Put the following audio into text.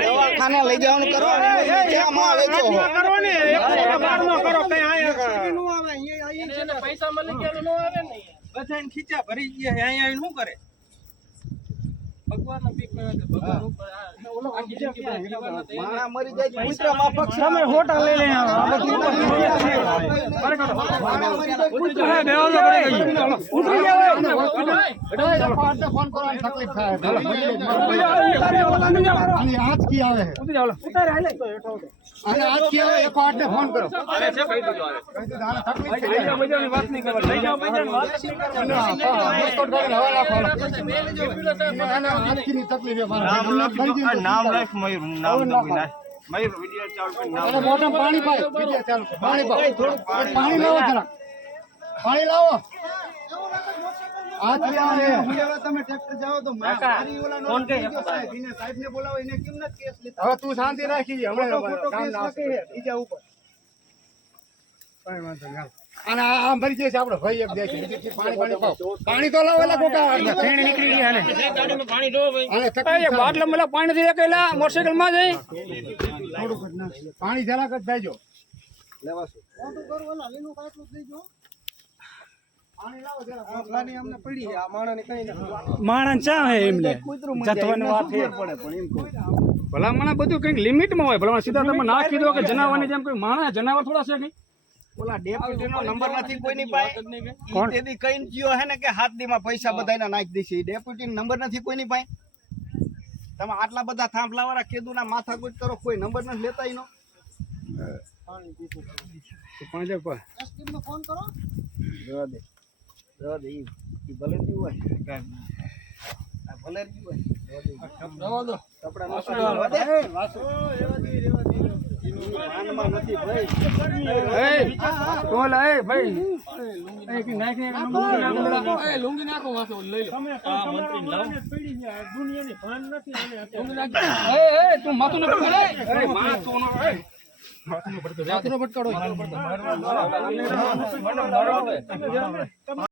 દવાખાને લઈ જવાનું કરો પૈસા મળી ગયા નો આવે ને બધા ખીચા ભરી ગયા અહીંયા શું કરે ભગવાન મરી જાય કુતરા માફક સામે હોટા લઈ લે ફોન કરવાની તકલીફ થાય આજ કી આવે અને આજ કી આવે 108 ને ફોન કરો અરે છે ભાઈ તો આવે તકલીફ છે મજાની વાત નહીં કરવા લઈ જાઓ મજાની વાત નહીં કરવા પાસપોર્ટ ગાડી હવા રાખો આજ કી તકલીફ છે મારા નામ લખ મયુર નામ લખી નાખ મયુર વિડિયો ચાલુ કરી નામ અરે મોટા પાણી પાય વિડિયો ચાલુ પાણી પાય પાણી લાવો જરા પાણી લાવો આજ આવે તમે ટ્રેક્ટર જાઓ તો મારી ઓલા ફોન કે સાહેબ ને બોલાવો એને કેમ ન કેસ લેતા હવે તું શાંતિ રાખી હમણાં કામ ના બીજા ઉપર કઈ વાંધો નહીં અને આ મરી જશે આપણો ભાઈ એક દેખી પાણી તો લાવો એલા કોકા ફેણી નીકળી ગઈ હાલે ગાડીમાં પાણી ઢો ભાઈ અને બાટલા મને પાણી થી એકેલા મોટરસાઇકલ માં જઈ થોડું પાણી જરાક જ ભાઈજો લેવાસો કોટું કરવાના લીનું કાટલું થઈ ગયો પાણી લાવો જરા આટલાની અમને પડી આ માણાને કઈ ન માણસ ચા હે એમને જતવાની વાત ફેર પડે પણ એમ કોઈ ભલા માણા બધું કઈક લિમિટ માં હોય ભલા સીધા તમે નાખી દો કે જનાવરની જેમ કોઈ માણા જનાવર થોડા છે કઈ ઓલા ડેપ્યુટી નો નંબર નથી કોઈની પાસે કોણ તેદી કઈન જીઓ હે ને કે હાથ દીમાં પૈસા બધાયના નાખી દેશે ડેપ્યુટી નંબર નથી કોઈની પાસે તમે આટલા બધા થાંભલાવાળા કેદુના માથાકૂટ કરો કોઈ નંબર નથી લેતા ઈનો પાણી પીતું પાંજે પર એસટીમ નો ફોન કરો જવા દે ઈ ભલે જી હોય આ ભલે જી હોય જવા દો કપડા નો જવા દે વાસો માનમાં નથી ભાઈ એ બોલ એ ભાઈ એ કે નાખી લુંગી નાખો વાસો લઈ લો તમે આ મંત્રી લાવ પડી ગયા દુનિયાની ભાન નથી અને લુંગી નાખ એ તું માથું ન પકડ અરે માથું ન માથું ન પકડ માથું ન પકડો